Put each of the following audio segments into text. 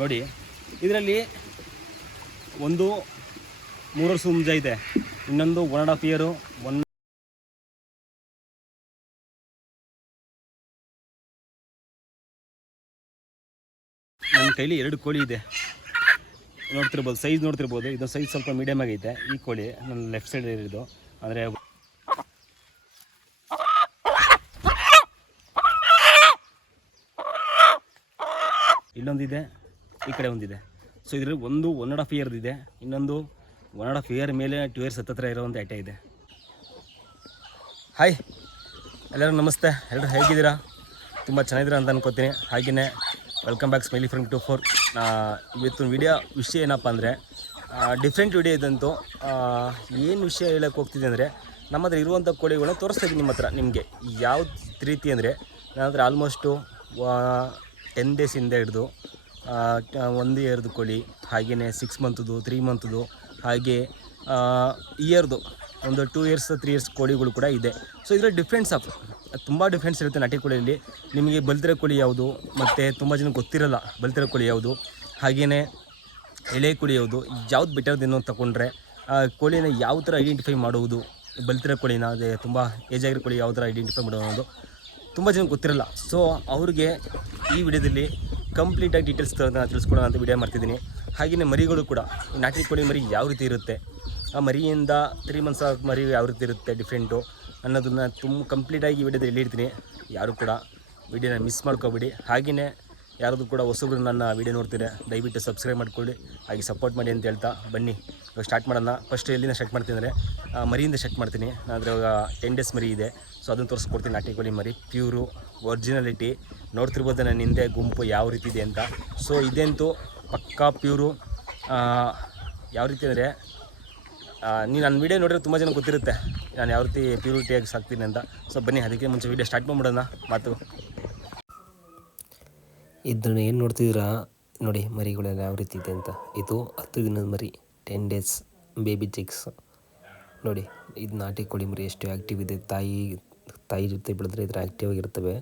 ನೋಡಿ, ಇದರಲ್ಲಿ ಒಂದು ಮೂರು ವರ್ಷ ಇದೆ. ಇನ್ನೊಂದು one and half year one ನನ್ನ ಕೈಲಿ ಎರಡು ಕೋಳಿ ಇದೆ. ನೋಡ್ತಿರ್ಬೋದು ಸೈಜ್ ನೋಡ್ತಿರ್ಬೋದು, ಇದು ಸೈಜ್ ಸ್ವಲ್ಪ ಮೀಡಿಯಮ್ ಆಗೈತೆ. ಈ ಕೋಳಿ ನನ್ನ ಲೆಫ್ಟ್ ಸೈಡ್ ಇರೋದು. ಅಂದರೆ ಇಲ್ಲೊಂದಿದೆ ಈ ಕಡೆ ಒಂದಿದೆ. ಸೊ ಇದರಲ್ಲಿ ಒಂದು ಒನ್ ಆ್ಯಂಡ್ ಹಾಫ್ ಇಯರ್ದಿದೆ ಇನ್ನೊಂದು ಒನ್ ಆ್ಯಂಡ್ ಹಾಫ್ ಇಯರ್ ಮೇಲೆ ಟು ಇಯರ್ಸ್ ಹತ್ತತ್ರ ಇರೋ ಒಂದು ಐಟೆ ಇದೆ. ಹಾಯ್ ಎಲ್ಲರೂ ನಮಸ್ತೆ. ಎಲ್ಲರೂ ಹೇಗಿದ್ದೀರಾ? ತುಂಬ ಚೆನ್ನಾಗಿದ್ದೀರಾ ಅಂತ ಅನ್ಕೋತೀನಿ. ಹಾಗೆಯೇ welcome back smiley from two four ಇವತ್ತು ವಿಡಿಯೋ ವಿಷಯ ಏನಪ್ಪ ಅಂದರೆ ಡಿಫ್ರೆಂಟ್ ವಿಡಿಯೋ ಇದಂತೂ ಏನು ವಿಷಯ ಹೇಳಕ್ಕೆ ಹೋಗ್ತಿದೆ ಅಂದರೆ, ನಮ್ಮ ಹತ್ರ ಇರುವಂಥ ಕೋಳಿಗಳನ್ನ ತೋರಿಸ್ತಾ ಇದ್ದೀನಿ ನಿಮ್ಮ ಹತ್ರ ನಿಮಗೆ. ಯಾವ ರೀತಿ ಅಂದರೆ, ನನ್ನ ಹತ್ರ ಆಲ್ಮೋಸ್ಟು ಟೆನ್ ಡೇಸಿಂದ ಹಿಡಿದು ಒಂದು ಇಯರ್ದು ಕೋಳಿ ಹಾಗೆಯೇ ಸಿಕ್ಸ್ ಮಂತ್ದು ತ್ರೀ ಮಂತ್ದು ಹಾಗೆ ಇಯರ್ದು ಒಂದು ಟೂ ಇಯರ್ಸ್ ತ್ರೀ ಇಯರ್ಸ್ ಕೋಳಿಗಳು ಕೂಡ ಇದೆ. ಸೊ ಇದರಲ್ಲಿ ಡಿಫ್ರೆನ್ಸ್ ಆಫ್ ತುಂಬ ಡಿಫ್ರೆನ್ಸ್ ಇರುತ್ತೆ ನಾಟಿ ಕೋಳಿಯಲ್ಲಿ. ನಿಮಗೆ ಬಲ್ತಿರೋ ಕೋಳಿ ಯಾವುದು? ಮತ್ತು ತುಂಬ ಜನ ಗೊತ್ತಿರಲ್ಲ ಬಲ್ತಿರೋ ಕೋಳಿ ಯಾವುದು? ಹಾಗೆಯೇ ಎಳೆ ಕೋಳಿ ಯಾವುದು? ಯಾವ್ದು ಬೆಟರ್ ದಿನ ತಗೊಂಡ್ರೆ ಆ, ಕೋಳಿನ ಯಾವ ಥರ ಐಡೆಂಟಿಫೈ ಮಾಡುವುದು? ಬಲ್ತಿರೋ ಕೋಳಿನ, ಅದೇ, ತುಂಬ ಏಜ್ ಆಗಿರೋ ಕೋಳಿ ಯಾವ ಥರ ಐಡೆಂಟಿಫೈ ಮಾಡೋದು ತುಂಬ ಜನ ಗೊತ್ತಿರಲ್ಲ. ಸೊ ಅವ್ರಿಗೆ ಈ ವಿಡಿಯೋದಲ್ಲಿ ಕಂಪ್ಲೀಟಾಗಿ ಡೀಟೇಲ್ಸ್ ತಿಳಿಸ್ಕೊಡೋಣ ಅಂತ ವಿಡಿಯೋ ಮಾಡ್ತಿದ್ದೀನಿ. ಹಾಗೆಯೇ ಮರಿಗಳು ಕೂಡ, ನಾಟಿ ಕೋಳಿ ಮರಿ ಯಾವ ರೀತಿ ಇರುತ್ತೆ? ಆ ಮರಿಯಿಂದ ತ್ರೀ ಮಂತ್ಸ್ ಮರಿ ಯಾವ ರೀತಿ ಇರುತ್ತೆ ಡಿಫ್ರೆಂಟು ಅನ್ನೋದನ್ನ ತುಂಬ ಕಂಪ್ಲೀಟಾಗಿ ಈ ವಿಡಿಯೋದಲ್ಲಿ ಹೇಳಿರ್ತೀನಿ ಯಾರು ಕೂಡ ವಿಡಿಯೋನ ಮಿಸ್ ಮಾಡ್ಕೋಬೇಡಿ. ಹಾಗೆಯೇ ಯಾರಾದರೂ ಕೂಡ ಹೊಸಬ್ರು ನನ್ನ ವಿಡಿಯೋ ನೋಡ್ತೀರಾ ದಯವಿಟ್ಟು ಸಬ್ಸ್ಕ್ರೈಬ್ ಮಾಡ್ಕೊಳ್ಳಿ. ಹಾಗೆ ಸಪೋರ್ಟ್ ಮಾಡಿ ಅಂತ ಹೇಳ್ತಾ ಬನ್ನಿ. ಇವಾಗ ಸ್ಟಾರ್ಟ್ ಮಾಡೋಣ. ಫಸ್ಟ್ ಎಲ್ಲಿಂದ ಸ್ಟಾರ್ಟ್ ಮಾಡ್ತೀನಿ ಅಂದರೆ ಮರಿಯಿಂದ ಸ್ಟಾರ್ಟ್ ಮಾಡ್ತೀನಿ. ಆದರೆ ಇವಾಗ ಟೆನ್ ಡೇಸ್ ಮರಿ ಇದೆ. ಸೊ ಅದನ್ನು ತೋರಿಸ್ಕೊಡ್ತೀನಿ ನಾಟಿ ಕೋಳಿ ಮರಿ, ಪ್ಯೂರು, ಒರಿಜಿನಲಿಟಿ, ನೋಡ್ತಿರ್ಬೋದು ನನ್ನ ಹಿಂದೆ ಗುಂಪು ಯಾವ ರೀತಿ ಇದೆ ಅಂತ. ಸೊ ಇದಂತೂ ಪಕ್ಕಾ ಪ್ಯೂರು ಯಾವ ರೀತಿ ಅಂದರೆ ನೀವು ನನ್ನ ವೀಡಿಯೋ ನೋಡಿದ್ರೆ ತುಂಬ ಜನ ಗೊತ್ತಿರುತ್ತೆ ನಾನು ಯಾವ ರೀತಿ ಪ್ಯೂರಿಟಿಯಾಗಿ ಸಾಕ್ತೀನಿ ಅಂತ. ಸೊ ಬನ್ನಿ, ಅದಕ್ಕೆ ಮುಂಚೆ ವೀಡಿಯೋ ಸ್ಟಾರ್ಟ್ ಮಾಡ್ಬಿಡೋಣ. ಮಾತು. ಇದನ್ನು ಏನು ನೋಡ್ತಿದ್ದೀರಾ? ನೋಡಿ, ಮರಿಗಳೆಲ್ಲ ಯಾವ ರೀತಿ ಇದೆ ಅಂತ. ಇದು ಹತ್ತು ದಿನದ ಮರಿ ಟೆನ್ ಡೇಸ್ ಬೇಬಿ ಚಿಕ್ಸ್ ನೋಡಿ, ಇದು ನಾಟಿ ಕೋಳಿ ಮರಿ, ಎಷ್ಟು ಆ್ಯಕ್ಟಿವ್ ಇದೆ. ತಾಯಿ ತಾಯಿ ಜೊತೆ ಬೆಳೆದ್ರೆ ಇದ್ರ ಆ್ಯಕ್ಟಿವ್ ಆಗಿರ್ತವೆ.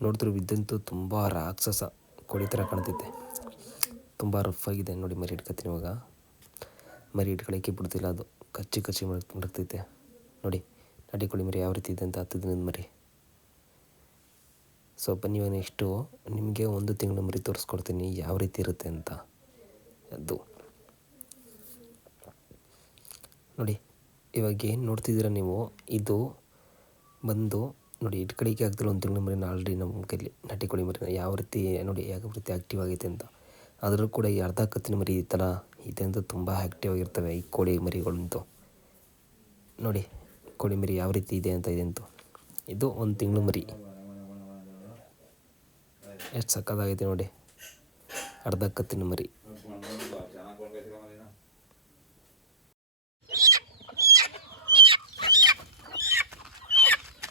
ನೋಡಿದ್ರು ಬಿದ್ದಂತೂ ತುಂಬ ರಾಕ್ಷಸ ಕೋಳಿ ಥರ ಕಾಣ್ತೈತೆ ತುಂಬ ರಫ್ ಆಗಿದೆ. ನೋಡಿ ಮರಿ ಇಟ್ಕೊತೀನಿ ಇವಾಗ. ಮರಿ ಇಟ್ಕೊಳ್ಳೋಕ್ಕೆ ಬಿಡ್ತಿಲ್ಲ ಅದು. ಕಚ್ಚಿ ಕಚ್ಚಿ ಮಾಡ್ತೈತೆ ನೋಡಿ, ನಾಟಿ ಕೋಳಿ ಮರಿ ಯಾವ ರೀತಿ ಇದೆ ಅಂತ ಹತ್ತು ದಿನದ ಮರಿ. ಸೊ ಬನ್ನಿ ಇವಾಗ ನೆಕ್ಸ್ಟು ನಿಮಗೆ ಒಂದು ತಿಂಗಳ ಮರಿ ತೋರಿಸ್ಕೊಡ್ತೀನಿ ಯಾವ ರೀತಿ ಇರುತ್ತೆ ಅಂತ. ಅದು. ನೋಡಿ, ಇವಾಗ ಏನು ನೋಡ್ತಿದ್ದೀರ ನೀವು? ಇದು ಬಂದು ನೋಡಿ ಇಟ್ಕಳಿಕೆ ಆಗ್ತಿಲ್ಲ ಒಂದು ತಿಂಗಳ ಮರಿನ ಆಲ್ರೆಡಿ ನಮ್ಮ ಕೈಲಿ ನಾಟಿ ಕೋಳಿ ಮರಿನ ಯಾವ ರೀತಿ ನೋಡಿ ಯಾವ ರೀತಿ ಆ್ಯಕ್ಟಿವ್ ಆಗೈತೆ ಅಂತ. ಅದರಲ್ಲೂ ಕೂಡ ಈ ಅರ್ಧ ಕತ್ತಿನ ಮರಿ ಈ ಥರ ಇದೆ ಅಂತ ತುಂಬ ಆ್ಯಕ್ಟಿವ್ ಆಗಿರ್ತವೆ ಈ ಕೋಳಿ ಮರಿಗಳಂತೂ. ನೋಡಿ ಕೋಳಿ ಮರಿ ಯಾವ ರೀತಿ ಇದೆ ಅಂತ ಇದೆ ಅಂತೂ. ಇದು ಒಂದು ತಿಂಗಳು ಮರಿ. ಎಷ್ಟು ಸಕ್ಕದಾಗೈತೆ ನೋಡಿ. ಅರ್ಧ ಕತ್ತಿನ ಮರಿ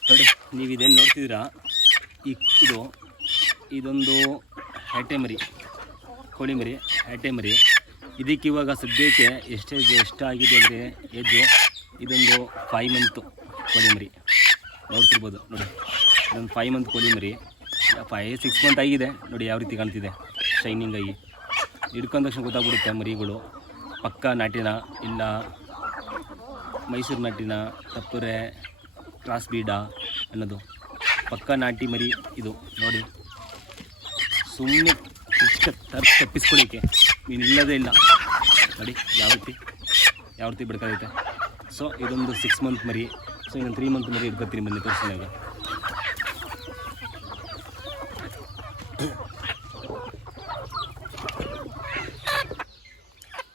ನೋಡಿ ನೀವು ಇದೇನು ನೋಡ್ತಿದ್ದೀರಾ ಈ ಇದು, ಇದೊಂದು ಹ್ಯಾಟೆ ಮರಿ ಕೋಳಿ ಮರಿ ಹ್ಯಾಟೆ ಮರಿ ಇದಕ್ಕೆ ಇವಾಗ ಸದ್ಯಕ್ಕೆ ಎಷ್ಟೇ ಎಷ್ಟಾಗಿದೆ ಅಂದರೆ ಏಜು ಇದೊಂದು ಫೈವ್ ಮಂತ್ ಕೋಳಿ ಮರಿ ನೋಡ್ತಿರ್ಬೋದು, ನೋಡಿ. ಇದೊಂದು ಫೈವ್ ಮಂತ್ ಕೋಳಿ ಮರಿ ಫೈವ್ ಸಿಕ್ಸ್ ಮಂತ್ ಆಗಿದೆ. ನೋಡಿ ಯಾವ ರೀತಿ ಕಾಣ್ತಿದೆ. ಶೈನಿಂಗ್ ಆಗಿ. ಹಿಡ್ಕೊಂಡ ತಕ್ಷಣ ಗೊತ್ತಾಗ್ಬಿಡುತ್ತೆ ಮರಿಗಳು. ಪಕ್ಕ ನಾಟಿನ, ಇಲ್ಲ ಮೈಸೂರು ನಾಟಿನ ತಪ್ಪರೆ ಕ್ರಾಸ್ ಬೀಡ ಅನ್ನೋದು. ಪಕ್ಕ ನಾಟಿ ಮರಿ ಇದು, ನೋಡಿ. ಸುಮ್ಮನೆ ತಪ್ಪಿಸ್ಕೊಳ್ಳಿಕ್ಕೆ ನೀನು ಇಲ್ಲದೇ ಇಲ್ಲ. ನೋಡಿ, ಯಾವ ರೀತಿ ಯಾವ ರೀತಿ ಬಿಡ್ಕೈತೆ ಸೊ ಇದೊಂದು ಸಿಕ್ಸ್ ಮಂತ್ ಮರಿ. ಸೊ ಇನ್ನೊಂದು ತ್ರೀ ಮಂತ್ ಮರಿ ಇಟ್ಕೊತೀನಿ ತೋರಿಸ್ತೀನಿ ಈಗ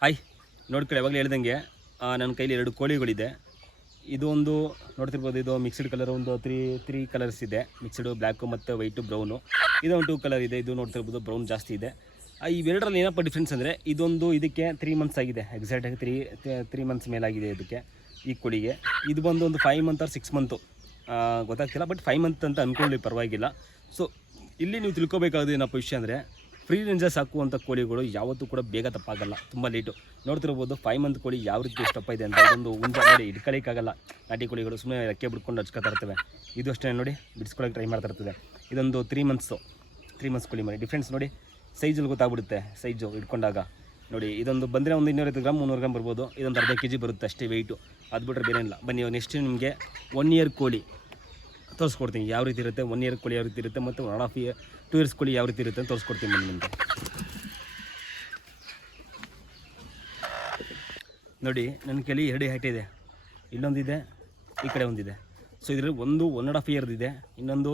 ಹಾಯ್ ನೋಡ್ಕೊಳ್ಳಿ ಯಾವಾಗಲೇ ಹೇಳ್ದಂಗೆ ನನ್ನ ಕೈಲಿ ಎರಡು ಕೋಳಿಗಳಿದೆ. ಇದು ಒಂದು ನೋಡ್ತಿರ್ಬೋದು, ಇದು ಮಿಕ್ಸ್ಡ್ ಕಲರ್ ಒಂದು ತ್ರೀ ತ್ರೀ ಕಲರ್ಸ್ ಇದೆ. ಮಿಕ್ಸ್ಡು ಬ್ಲ್ಯಾಕು ಮತ್ತು ವೈಟು ಬ್ರೌನು ಇದೊಂದು ಟೂ ಕಲರ್ ಇದೆ, ಇದು ನೋಡ್ತಿರ್ಬೋದು ಬ್ರೌನ್ ಜಾಸ್ತಿ ಇದೆ. ಇವೆರಡರಲ್ಲಿ ಏನಪ್ಪ ಡಿಫ್ರೆನ್ಸ್ ಅಂದರೆ ಇದೊಂದು ಇದಕ್ಕೆ ತ್ರೀ ಮಂತ್ಸ್ ಆಗಿದೆ. ಎಕ್ಸಾಕ್ಟಾಗಿ ತ್ರೀ ತ್ರೀ ಮಂತ್ಸ್ ಮೇಲಾಗಿದೆ ಇದಕ್ಕೆ, ಈ ಕೊಡಿಗೆ ಇದು ಬಂದು ಒಂದು five month or six month ಗೊತ್ತಾಗ್ತಿಲ್ಲ ಬಟ್ ಫೈವ್ ಮಂತ್ ಅಂತ ಅಂದ್ಕೊಳ್ಳಿ ಪರವಾಗಿಲ್ಲ. ಸೊ ಇಲ್ಲಿ ನೀವು ತಿಳ್ಕೊಬೇಕಾದ ಏನಪ್ಪ ವಿಷಯ ಅಂದರೆ ಫ್ರೀ ರೇಂಜಸ್ ಹಾಕುವಂಥ ಕೋಳಿಗಳು ಯಾವತ್ತೂ ಕೂಡ ಬೇಗ ತಪ್ಪಾಗಲ್ಲ. ತುಂಬ ಲೇಟು ನೋಡ್ತಿರ್ಬೋದು ಫೈವ್ ಮಂತ್ ಕೋಳಿ ಯಾವ ರೀತಿ ಎಷ್ಟಪ್ಪ ಇದೆ ಅಂತ ಇದೊಂದು ಉಂಜ ನೋಡಿ ಇಟ್ಕೊಳ್ಳೋಕ್ಕಾಗಲ್ಲ ನಾಟಿ ಕೋಳಿಗಳು ಸುಮ್ಮನೆ ರೆಕ್ಕೆ ಬಿಡ್ಕೊಂಡು ಹಚ್ಕೊತಾ ಇರ್ತವೆ. ಇದು ಅಷ್ಟೇ ನೋಡಿ ಬಿಡಿಸ್ಕೊಳ್ಳೋಕೆ ಟ್ರೈ ಮಾಡ್ತಾ ಇರ್ತದೆ. ಇದೊಂದು ತ್ರೀ ಮಂತ್ಸು ತ್ರೀ ಮಂತ್ಸ್ ಕೋಳಿ ಮರಿ. ಡಿಫ್ರೆನ್ಸ್ ನೋಡಿ ಸೈಜಲ್ಲಿ ಗೊತ್ತಾಗ್ಬಿಡುತ್ತೆ ಸೈಜು ಇಟ್ಕೊಂಡಾಗ ನೋಡಿ, ಇದೊಂದು ಬಂದರೆ ಒಂದು ಇನ್ನೂರೈವತ್ತು ಗ್ರಾಮ್ ಮುನ್ನೂರು ಗ್ರಾಮ್ ಬರ್ಬೋದು. ಇದೊಂದು ಅರ್ಧ ಕೆ ಜಿ ಬರುತ್ತೆ ಅಷ್ಟೇ ವೆಯ್ಟು ಅದು ಬಿಟ್ಟರೆ ಬೇರೆ ಇಲ್ಲ ಬನ್ನಿ ನೆಕ್ಸ್ಟ್ ನಿಮಗೆ ಒನ್ ಇಯರ್ ಕೋಳಿ ತೋರಿಸ್ಕೊಡ್ತೀನಿ. ಯಾವ ರೀತಿ ಇರುತ್ತೆ? ಒನ್ ಇಯರ್ ಕೋಳಿ ಯಾವ ರೀತಿ ಇರುತ್ತೆ? ಮತ್ತು ಒನ್ ಆಫ್ ಇಯರ್ ಟೂ ಇರಿಸ್ಕೊಳ್ಳಿ ಕೋಳಿ ಯಾವ ರೀತಿ ಇರುತ್ತೆ ಅಂತ ತೋರಿಸ್ಕೊಡ್ತೀನಿ ನಿಮ್ಮ ನಿಮಗೆ. ನೋಡಿ, ನನ್ನ ಕೈಲಿ ಎರಡು ಹೈಟ್ ಇದೆ. ಇಲ್ಲೊಂದಿದೆ ಈ ಕಡೆ ಒಂದಿದೆ. ಸೊ ಇದರಲ್ಲಿ ಒಂದು ಒನ್ ಆ್ಯಂಡ್ ಹಾಫ್ ಇಯರ್ದಿದೆ ಇನ್ನೊಂದು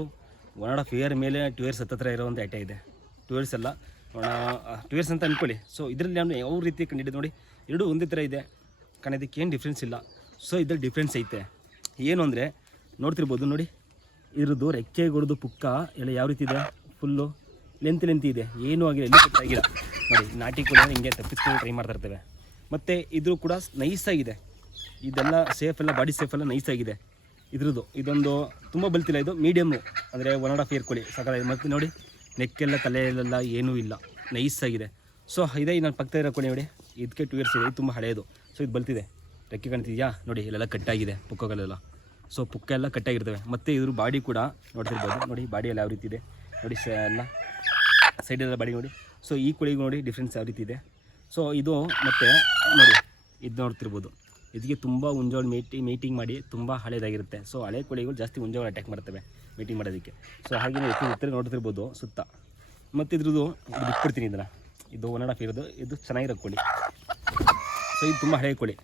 ಒನ್ ಆ್ಯಂಡ್ ಹಾಫ್ ಇಯರ್ ಮೇಲೆ ಟು ಇಯರ್ಸ್ ಹತ್ತತ್ರ ಇರೋ ಒಂದು ಐಟೆ ಇದೆ. ಟು ಇಯರ್ಸ್ ಅಲ್ಲ. ಟು ಇಯರ್ಸ್ ಅಂತ ಅಂದ್ಕೊಳ್ಳಿ ಸೊ ಇದರಲ್ಲಿ ನಾನು ಯಾವ ರೀತಿ ಕಂಡಿದ್ದೆ ನೋಡಿ, ಎರಡು ಒಂದೇ ಥರ ಇದೆ. ಕಾರಣ ಏನು ಡಿಫ್ರೆನ್ಸ್ ಇಲ್ಲ. ಸೊ ಇದ್ರಲ್ಲಿ ಡಿಫ್ರೆನ್ಸ್ ಐತೆ. ಏನು ಅಂದರೆ, ನೋಡ್ತಿರ್ಬೋದು ನೋಡಿ, ಇರೋದು ರೆಕ್ಕೆ ಹೊಡೆದು ಪುಕ್ಕ, ಎಲ್ಲ ಯಾವ ರೀತಿ ಇದೆ? ಫುಲ್ಲು ಲೆಂತ್ ಲೆಂತ್ ಇದೆ. ಏನೂ ಆಗಿಲ್ಲ, ಎಲ್ಲಿ ಕಟ್ಟಾಗಿಲ್ಲ ನೋಡಿ, ನಾಟಿ ಕೂಡ ಹಿಂಗೆ ತಪ್ಪಿಸ್ಕೊಂಡು ಟ್ರೈ ಮಾಡ್ತಾ ಇರ್ತೇವೆ ಮತ್ತು ಇದ್ರೂ ಕೂಡ ನೈಸಾಗಿದೆ ಇದೆಲ್ಲ ಸೇಫ್ ಎಲ್ಲ ಬಾಡಿ ಸೇಫೆಲ್ಲ ನೈಸಾಗಿದೆ ಇದ್ರದ್ದು, ಇದೊಂದು ತುಂಬ ಬಲ್ತಿಲ್ಲ, ಇದು ಮೀಡಿಯಮ್ಮು ಅಂದರೆ ಒನ್ ಹಾಫ್ ಇಯರ್ ಕೊಡಿ ಸಾಕಾಗಿದೆ ಮತ್ತು ನೋಡಿ, ನೆಕ್ಕೆಲ್ಲ ತಲೆಯಲ್ಲೆಲ್ಲ ಏನೂ ಇಲ್ಲ. ನೈಸಾಗಿದೆ ಸೊ ಇದೇ ನಾನು ಪಕ್ಕದ ಇರೋ ಕೊಡಿ ನೋಡಿ. ಇದಕ್ಕೆ ಟೂ ಇಯರ್ಸ್ ಇದೆ, ಇದು ತುಂಬ ಹಳೆಯದು ಸೊ ಇದು ಬಲ್ತಿದೆ. ರೆಕ್ಕೆ ಕಾಣ್ತಿದೆಯಾ? ನೋಡಿ, ಇಲ್ಲೆಲ್ಲ ಕಟ್ಟಾಗಿದೆ, ಪುಕ್ಕಗಳೆಲ್ಲ. ಸೊ ಪುಕ್ಕ ಎಲ್ಲ ಕಟ್ಟಾಗಿರ್ತವೆ. ಮತ್ತು ಇದ್ರ ಬಾಡಿ ಕೂಡ ನೋಡ್ತಿರ್ಬೋದು. ನೋಡಿ ಬಾಡಿಯಲ್ಲಿ ಯಾವ ರೀತಿ ಇದೆ. ನೋಡಿ ಎಲ್ಲ ಸೈಡೆಲ್ಲ ಬಾಡಿ ನೋಡಿ. ಸೊ ಈ ಕೋಳಿಗೆ ನೋಡಿ ಡಿಫ್ರೆನ್ಸ್ ಯಾವ ರೀತಿ ಇದೆ. ಸೊ ಇದು ಮತ್ತು ನೋಡಿ, ಇದು ನೋಡ್ತಿರ್ಬೋದು. ಇದಕ್ಕೆ ತುಂಬ ಉಂಜೋಳ ಮೀಟಿ ಮೀಟಿಂಗ್ ಮಾಡಿ ತುಂಬ ಹಳೇದಾಗಿರುತ್ತೆ. ಸೊ ಹಳೆ ಕೋಳಿಗಳು ಜಾಸ್ತಿ ಉಂಜೋಳ ಅಟ್ಯಾಕ್ ಮಾಡ್ತವೆ ಮೀಟಿಂಗ್ ಮಾಡೋದಕ್ಕೆ. ಸೊ ಹಾಗೆಯೇ ಎತ್ತಿ ಎತ್ತರ ನೋಡ್ತಿರ್ಬೋದು ಸುತ್ತ. ಮತ್ತು ಇದ್ರದ್ದು ಇದು ಬಿಟ್ಬಿಡ್ತೀನಿ ಇದನ್ನು. ಇದು ಒನ್ ಆ್ಯಂಡ್ ಹಾಫ್ ಇರೋದು ಇದು ಚೆನ್ನಾಗಿರೋ ಕೋಳಿ. ಸೊ ಇದು ತುಂಬ ಹಳೆಯ ಕೋಳಿ.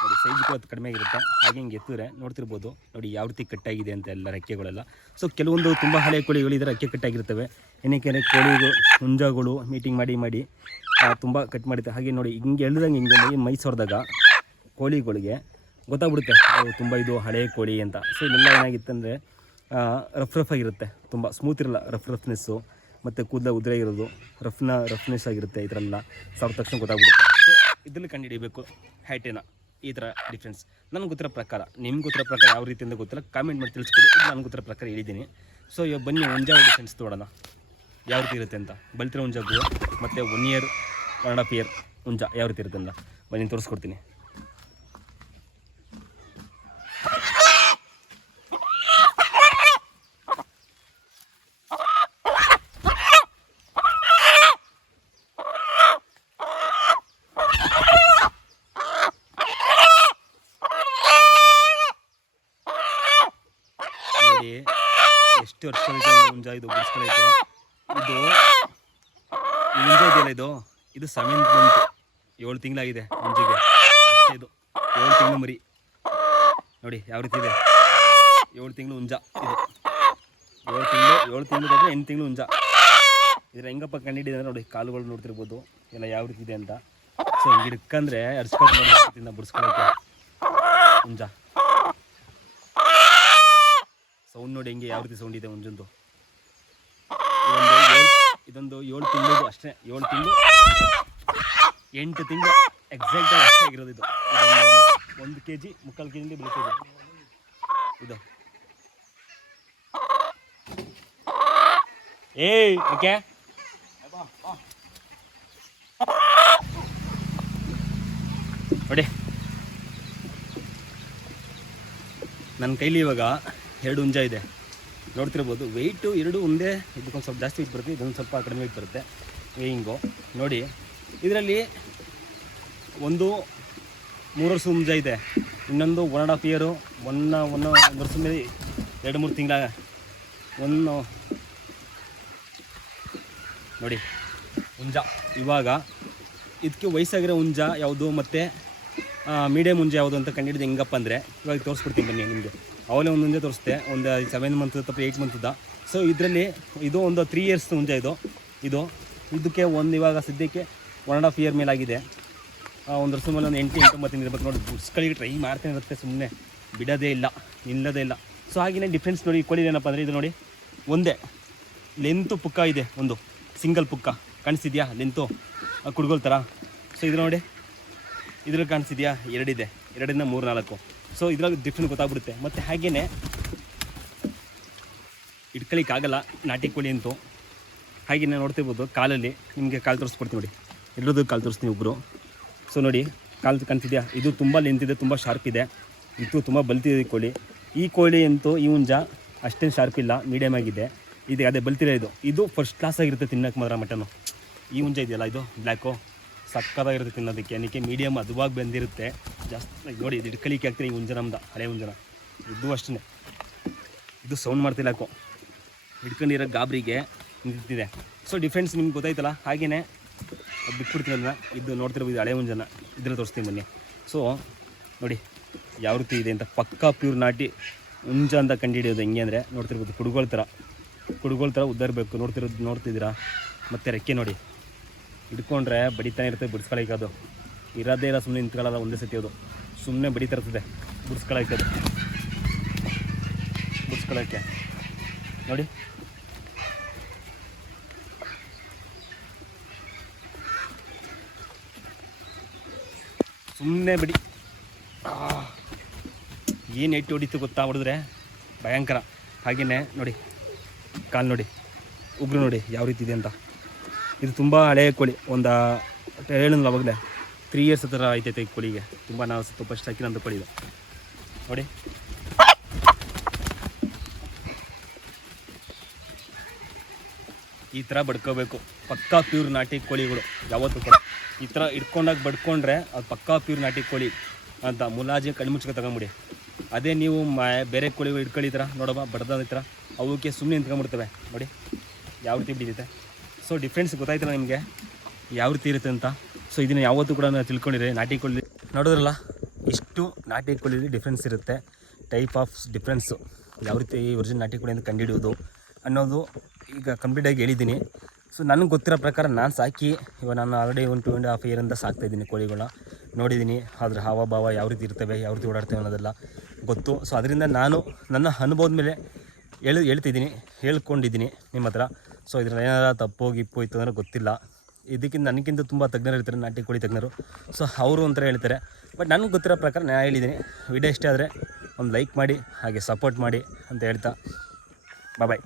ನೋಡಿ ಸೈಜ್ ಕೂಡ ಕಡಿಮೆ ಆಗಿರುತ್ತೆ. ಹಾಗೆ ಹಿಂಗೆ ಎತ್ತಿದ್ರೆ ನೋಡ್ತಿರ್ಬೋದು. ನೋಡಿ, ಯಾವ ರೀತಿ ಕಟ್ಟಾಗಿದೆ ಅಂತ ಎಲ್ಲ ರೆಕ್ಕೆಗಳೆಲ್ಲ. ಸೊ ಕೆಲವೊಂದು ತುಂಬ ಹಳೆ ಕೋಳಿಗಳು ಇದರ ರೆಕ್ಕೆ ಕಟ್ಟಾಗಿರ್ತವೆ. ಏನಕ್ಕೆ ಕೋಳಿಗಳು ಹುಂಜಗಳು ಮೀಟಿಂಗ್ ಮಾಡಿ ಮಾಡಿ ತುಂಬ ಕಟ್ ಮಾಡುತ್ತೆ ಹಾಗೆ ನೋಡಿ, ಹಿಂಗೆ ಎಳ್ದಂಗೆ ಹಿಂಗೆ ಮೈ ಸೊರ್ದಾಗ ಕೋಳಿಗಳಿಗೆ ಗೊತ್ತಾಗ್ಬಿಡುತ್ತೆ ಅವು ತುಂಬ ಇದು ಹಳೆ ಕೋಳಿ ಅಂತ. ಸೊ ಇಲ್ಲೆಲ್ಲ ಏನಾಗಿತ್ತಂದರೆ ರಫ್ ರಫ್ ಆಗಿರುತ್ತೆ. ತುಂಬ ಸ್ಮೂತ್ ಇರಲ್ಲ ರಫ್ ರಫ್ನೆಸ್ಸು ಮತ್ತು ಕೂದಲ ಉದುರೆ ಇರೋದು ರಫ್ನ ರಫ್ನೆಸ್ ಆಗಿರುತ್ತೆ ಇದರಲ್ಲ. ಸಾವಿರ ತಕ್ಷಣ ಗೊತ್ತಾಗ್ಬಿಡುತ್ತೆ. ಸೊ ಇದರಲ್ಲಿ ಕಂಡುಹಿಡಿಬೇಕು ಹ್ಯಾಟೇನ ಈ ಥರ ಡಿಫ್ರೆನ್ಸ್ ನನಗೆ ಗೊತ್ತಿರೋ ಪ್ರಕಾರ, ನಿಮ್ಗೆ ಗೊತ್ತಿರೋ ಪ್ರಕಾರ ಯಾವ ರೀತಿಯಿಂದ ಗೊತ್ತಿಲ್ಲ ಕಾಮೆಂಟ್ ಮಾಡಿ ತಿಳಿಸ್ಕೊಡಿ. ನನಗೆ ಗೊತ್ತಿರೋ ಪ್ರಕಾರ ಹೇಳಿದ್ದೀನಿ. ಸೊ ಇವಾಗ ಬನ್ನಿ ಹುಂಜಾವ ಡಿಫ್ರೆನ್ಸ್ ನೋಡೋಣ ಯಾವ ರೀತಿ ಇರುತ್ತೆ ಅಂತ. ಬಲ್ತಿರೋ ಹುಂಜಾಗು ಮತ್ತು one year one of year ಹುಂಜ, ಯಾವ ರೀತಿ ಇರುತ್ತೆ ಅಂತ. ಬನ್ನಿ ತೋರಿಸ್ಕೊಡ್ತೀನಿ. ನೋಡಿ ಎಷ್ಟು ವರ್ಷ ಹುಂಜ ಇದು ಬಿಡಿಸ್ಕೊಳೈತೆ ಇದು? ಹುಂಜ ಇದು? ಇದು ಸೆವೆಂತ್ ಮಂತ್ ಏಳು ತಿಂಗಳಾಗಿದೆ ಮುಂಜಿಗೆ. ಅಷ್ಟೇ ಇದು. ಏಳು ತಿಂಗಳು ಮರಿ. ನೋಡಿ, ಯಾವ ರೀತಿ ಇದೆ? ಏಳು ತಿಂಗಳು ಹುಂಜ ಇದು. ಏಳು ತಿಂಗಳು ಏಳು ತಿಂಗಳು ಅಂದರೆ ಎಂಟು ತಿಂಗಳು ಹುಂಜ. ಇದ್ರ ಹೆಂಗಪ್ಪ ಕಂಡಿಡಿದೆ ನೋಡಿ, ಕಾಲುಗಳು ನೋಡ್ತಿರ್ಬೋದು. ಎಲ್ಲ ಯಾವ ರೀತಿ ಇದೆ ಅಂತ. ಸೊ ಹಿಡ್ಕಂದ್ರೆ ಅರ್ಸ್ಕೊಂಡು ನೋಡಿ ಬಿಡಿಸ್ಕೊಳಕ್ಕೆ ಹುಂಜ. ನೋಡಿ ಹೆಂಗೆ ಯಾವ ರೀತಿ ಸೌಂಡ್ ಇದೆ ಮುಂಜಂದು ಇದೊಂದು ಏಳು ತಿಂಗಳು ಅಷ್ಟೇ. ಏಳು ತಿಂಗಳು. ಎಂಟು ತಿಂಗಳು. ಎಕ್ಸಾಕ್ಟಾಗಿ ಅಷ್ಟೇ ಆಗಿರೋದು ಇದು. ಒಂದು ಕೆ ಜಿ ಮುಕ್ಕಾಲು ಕೆ ಜಿಂದ ಬೀಳ್ತದೆ ಇದು. ಏಯ್ ಓಕೆ? ನೋಡಿ. ನನ್ನ ಕೈಲಿ ಇವಾಗ ಎರಡು ಹುಂಜ ಇದೆ. ನೋಡ್ತಿರ್ಬೋದು. ವೆಯ್ಟು ಎರಡು ಒಂದೇ ಇದಕ್ಕೊಂದು ಸ್ವಲ್ಪ ಜಾಸ್ತಿ ವೆಯ್ಟ್ ಬರುತ್ತೆ, ಇದೊಂದು ಸ್ವಲ್ಪ ಕಡಿಮೆ ವೆಯ್ಟ್ ಬರುತ್ತೆ. ವೇಯಿಂಗು ನೋಡಿ, ಇದರಲ್ಲಿ ಒಂದು ಮೂರು ವರ್ಷ ಹುಂಜ ಇದೆ. ಇನ್ನೊಂದು one and half year one one ಒಂದು ವರ್ಷ ಮೇಲೆ ಎರಡು ಮೂರು ತಿಂಗಳ ಒಂದು ನೋಡಿ, ಹುಂಜ. ಇವಾಗ ಇದಕ್ಕೆ ವಯಸ್ಸಾಗಿರೋ ಹುಂಜ ಯಾವುದು ಮತ್ತು ಮೀಡಿಯಮ್ ಹುಂಜ ಯಾವುದು ಅಂತ ಕಂಡಿಡಿದು ಹೆಂಗಪ್ಪ ಅಂದರೆ ಇವಾಗ ತೋರಿಸ್ಬಿಡ್ತೀನಿ ಬನ್ನಿ ನಿಮಗೆ. ಅವಲೇ ಒಂದು ಮುಂಜೆ ತೋರಿಸ್ತೆ ಒಂದು ಸೆವೆನ್ ಮಂತ್ ಅಥವಾ ಏಯ್ಟ್ ಇದ್ದ ಸೊ ಇದರಲ್ಲಿ ಇದು ಒಂದು ತ್ರೀ ಇಯರ್ಸ್ ಮುಂಚೆ ಇದು. ಇದು ಇದಕ್ಕೆ ಒಂದು ಇವಾಗ ಸದ್ಯಕ್ಕೆ ಒನ್ ಆ್ಯಂಡ್ ಹಾಫ್ ಇಯರ್ ಮೇಲಾಗಿದೆ ಒಂದು ವರ್ಷ ಮೇಲೆ ಒಂದು ಎಂಟು ಎಂಟು ಮತ್ತೆ ಇರ್ಬೇಕು ನೋಡಿ. ಬುಡ್ಸ್ಗಳಿಗೆ ಟ್ರೈ ಮಾಡ್ತಾನೆ ಇರುತ್ತೆ ಸುಮ್ಮನೆ ಬಿಡೋದೇ ಇಲ್ಲ, ನಿಲ್ಲದೇ ಇಲ್ಲ. ಸೊ ಹಾಗೆಯೇ ಡಿಫ್ರೆನ್ಸ್ ನೋಡಿ ಕೋಳಿ ಏನಪ್ಪ ಅಂದರೆ ಇದು ನೋಡಿ. ಒಂದೇ. ಲೆಂತು ಪುಕ್ಕ ಇದೆ ಒಂದು. ಸಿಂಗಲ್ ಪುಕ್ಕ. ಕಾಣಿಸ್ತಿದ್ಯಾ? ಲೆಂತು ಕುಡ್ಗೋಲ್ ಥರ ಸೊ ಇದು ನೋಡಿ. ಇದ್ರಲ್ಲಿ ಕಾಣಿಸ್ತಿದ್ಯಾ? ಎರಡಿದೆ. ಎರಡರಿಂದ ಮೂರು ನಾಲ್ಕು. ಸೊ ಇದ್ರಾಗ ಡಿಫ್ರೆಂಟ್ ಗೊತ್ತಾಗ್ಬಿಡುತ್ತೆ. ಮತ್ತು ಹಾಗೆಯೇ ಇಟ್ಕೊಳ್ಳಿಕ್ಕಾಗಲ್ಲ ನಾಟಿ ಕೋಳಿ ಅಂತೂ. ಹಾಗೆ ನಾನು ನೋಡ್ತಿರ್ಬೋದು ಕಾಲಲ್ಲಿ. ನಿಮಗೆ ಕಾಲು ತೋರಿಸ್ಕೊಡ್ತೀನಿ ನೋಡಿ. ಎಲ್ಲರದ್ದು ಕಾಲು ತೋರಿಸ್ತೀನಿ ಒಬ್ಬರು ಸೊ ನೋಡಿ, ಕಾಲು ಕಾಣ್ತಿದ್ಯಾ? ಇದು ತುಂಬ ಲೆಂತಿದೆ ತುಂಬ ಶಾರ್ಪ್ ಇದೆ. ಇದು ತುಂಬ ಬಲ್ತಿದೆ ಕೋಳಿ. ಈ ಕೋಳಿ ಅಂತೂ, ಈ ಹುಂಜ ಅಷ್ಟೇನು ಶಾರ್ಪ್ ಇಲ್ಲ ಮೀಡಿಯಮ್ ಆಗಿದೆ. ಇದು ಅದೇ ಬಲ್ತಿರೋ ಇದು. ಇದು ಫಸ್ಟ್ ಕ್ಲಾಸ್ ಆಗಿರುತ್ತೆ ತಿನ್ನಕ್ಕೆ ಮಾತ್ರ ಮಟನು. ಈ ಹುಂಜ ಇದೆಯಲ್ಲ ಇದು? ಬ್ಲ್ಯಾಕು ಸಕ್ಕತ್ತಾಗಿರುತ್ತೆ ತಿನ್ನೋದಕ್ಕೆ. ಅದಕ್ಕೆ ಮೀಡಿಯಮ್ ಅದುವಾಗಿ ಬೆಂದಿರುತ್ತೆ. ಜಾಸ್ತಿ ನೋಡಿ, ಇದು ಇಡ್ಕಲಿಕ್ಕೆ ಹಾಕ್ತೀನಿ ಈ ಉಂಜನ ಅಂದ ಹಳೆ ಹುಂಜನ ಇದು ಅಷ್ಟೇ ಇದು ಸೌಂಡ್ ಮಾಡ್ತಿಲ್ಲ ಯಾಕೋ ಹಿಡ್ಕೊಂಡಿರೋ ಗಾಬರಿಗೆ ನಿಂತಿದೆ. ಸೊ ಡಿಫ್ರೆನ್ಸ್ ನಿಮ್ಗೆ ಗೊತ್ತಾಯ್ತಲ್ಲ? ಹಾಗೆಯೇ ಅದು ಬಿಟ್ಬಿಡ್ತೀನಿ ಅದನ್ನ ಇದು ನೋಡ್ತಿರ್ಬೋದು ಹಳೆ ಹುಂಜನ ಇದ್ರಲ್ಲಿ ತೋರಿಸ್ತೀನಿ ಬನ್ನಿ. ಸೊ ನೋಡಿ, ಯಾವ ರೀತಿ ಇದೆ ಅಂತ. ಪಕ್ಕಾ ಪ್ಯೂರ್ ನಾಟಿ ಹುಂಜ ಅಂತ ಕಂಡುಹಿಡಿಯೋದು ಹೆಂಗೆ ಅಂದರೆ, ನೋಡ್ತಿರ್ಬೋದು ಕುಡುಗೋಳ ಥರ. ಕುಡುಗೋಳ ಥರ ಉದ್ದರಬೇಕು. ನೋಡ್ತಿರೋದು, ನೋಡ್ತಿದ್ದೀರಾ? ಮತ್ತು ರೆಕ್ಕೆ ನೋಡಿ. ಹಿಡ್ಕೊಂಡ್ರೆ ಬಡಿತಾನೆ ಇರುತ್ತೆ ಬಿಡಿಸ್ಕೊಳಕ್ಕೆ ಅದು. ಇರೋದೇ ಇಲ್ಲ ಸುಮ್ಮನೆ ನಿಂತ್ಕೊಳ್ಳಲ್ಲ ಒಂದೇ ಸತಿ ಅದು. ಸುಮ್ಮನೆ ಬಡಿತಾ ಇರ್ತದೆ ಬಿಡಿಸ್ಕೊಳಕ್ಕೆ ಅದು. ಬಿಡಿಸ್ಕೊಳಕ್ಕೆ ನೋಡಿ. ಸುಮ್ಮನೆ ಬಿಡಿ. ಏನು ಎಟ್ಟು ಹೊಡಿತು ಗೊತ್ತಾ ಹೊಡೆದ್ರೆ? ಭಯಂಕರ. ಹಾಗೆಯೇ ನೋಡಿ. ಕಾಲು ನೋಡಿ. ಉಗ್ರು ನೋಡಿ, ಯಾವ ರೀತಿ ಇದೆ ಅಂತ. ಇದು ತುಂಬ ಹಳೆಯ ಕೋಳಿ. ಒಂದು ಹೇಳಿದ್ನಲ್ಲ ಅವಾಗಲೇ. ತ್ರೀ ಇಯರ್ಸ್ ಹತ್ರ ಐತೈತೆ ಈ ಕೋಳಿಗೆ. ತುಂಬ ನಾವು ಸ್ವಲ್ಪ ಫಸ್ಟ್ ಹಾಕಿರೋಂಥ ಕೋಳಿ ಇದೆ. ನೋಡಿ. ಈ ಥರ ಬಡ್ಕೋಬೇಕು. ಪಕ್ಕಾ ಪ್ಯೂರ್ ನಾಟಿ ಕೋಳಿಗಳು ಯಾವತ್ತೂ ಕೂಡ. ಈ ಥರ ಇಟ್ಕೊಂಡಾಗ ಬಡ್ಕೊಂಡ್ರೆ ಅದು ಪಕ್ಕಾ ಪ್ಯೂರ್ ನಾಟಿ ಕೋಳಿ ಅಂತ ಮುಲಾಜಿ ಕಣ್ಣು ಮುಚ್ಕೊ ತಗೊಂಬಿಡಿ. ಅದೇ ನೀವು ಬೇರೆ ಕೋಳಿಗಳು ಇಟ್ಕೊಳ್ಳಿ ಥರ ನೋಡಮ್ಮ ಬಡ್ದ ಥರ ಅವಕ್ಕೆ ಸುಮ್ಮನೆ ನಿಂತ್ಕೊಂಡ್ಬಿಡ್ತವೆ. ನೋಡಿ, ಯಾವ ರೀತಿ ಬಿಟ್ಟಿದೆ ಸೊ ಡಿಫ್ರೆನ್ಸ್ ಗೊತ್ತಾಯ್ತಲ್ಲ ನಿಮಗೆ? ಯಾವ ರೀತಿ ಇರುತ್ತೆ ಅಂತ? ಸೊ ಇದನ್ನು ಯಾವತ್ತೂ ಕೂಡ ನಾನು ತಿಳ್ಕೊಂಡಿರಿ, ನಾಟಿ ಕೋಳಿ ನೋಡಿದ್ರಲ್ಲ, ಇಷ್ಟು ನಾಟಿ ಕೋಳಿಲಿ ಡಿಫ್ರೆನ್ಸ್ ಇರುತ್ತೆ. ಟೈಪ್ ಆಫ್ ಡಿಫ್ರೆನ್ಸು ಯಾವ ರೀತಿ ಒರಿಜಿನಲ್ ನಾಟಿ ಕೋಳಿ ಅಂತ ಕಂಡುಹಿಡಿಯೋದು ಅನ್ನೋದು ಈಗ ಕಂಪ್ಲೀಟಾಗಿ ಹೇಳಿದ್ದೀನಿ. ಸೊ ನನಗೆ ಗೊತ್ತಿರೋ ಪ್ರಕಾರ ನಾನು ಸಾಕಿ, ಇವಾಗ ನಾನು ಆಲ್ರೆಡಿ ಒಂದು ಟು ಆ್ಯಂಡ್ ಹಾಫ್ ಇಯರಿಂದ ಸಾಕ್ತಾಯಿದ್ದೀನಿ ಕೋಳಿಗಳನ್ನ. ನೋಡಿದ್ದೀನಿ, ಅದ್ರ ಹಾವಭಾವ ಯಾವ ರೀತಿ ಇರ್ತವೆ, ಯಾವ ರೀತಿ ಓಡಾಡ್ತೇವೆ ಅನ್ನೋದೆಲ್ಲ ಗೊತ್ತು. ಸೊ ಅದರಿಂದ ನಾನು ನನ್ನ ಅನುಭವದ ಮೇಲೆ ಹೇಳಿ, ಹೇಳ್ತಿದ್ದೀನಿ, ಹೇಳ್ಕೊಂಡಿದ್ದೀನಿ ನಿಮ್ಮ ಹತ್ರ. ಸೊ ಇದ್ರಲ್ಲಿ ಏನಾರ ತಪ್ಪು ಗಿಪ್ಪು ಇತ್ತು ಅಂದರೆ ಗೊತ್ತಿಲ್ಲ. ಇದಕ್ಕಿಂತ ನನಗಿಂತ ತುಂಬ ತಜ್ಞರು ಇರ್ತಾರೆ ನಾಟಿ ಕೋಳಿ ತಜ್ಞರು. ಸೊ ಅವರು ಅಂತ ಹೇಳ್ತಾರೆ. ಬಟ್ ನನಗೆ ಗೊತ್ತಿರೋ ಪ್ರಕಾರ ನಾನು ಹೇಳಿದ್ದೀನಿ ವಿಡಿಯೋ ಇಷ್ಟ ಆದರೆ ಒಂದು ಲೈಕ್ ಮಾಡಿ, ಹಾಗೆ ಸಪೋರ್ಟ್ ಮಾಡಿ ಅಂತ ಹೇಳ್ತಾ. ಬಾಯ್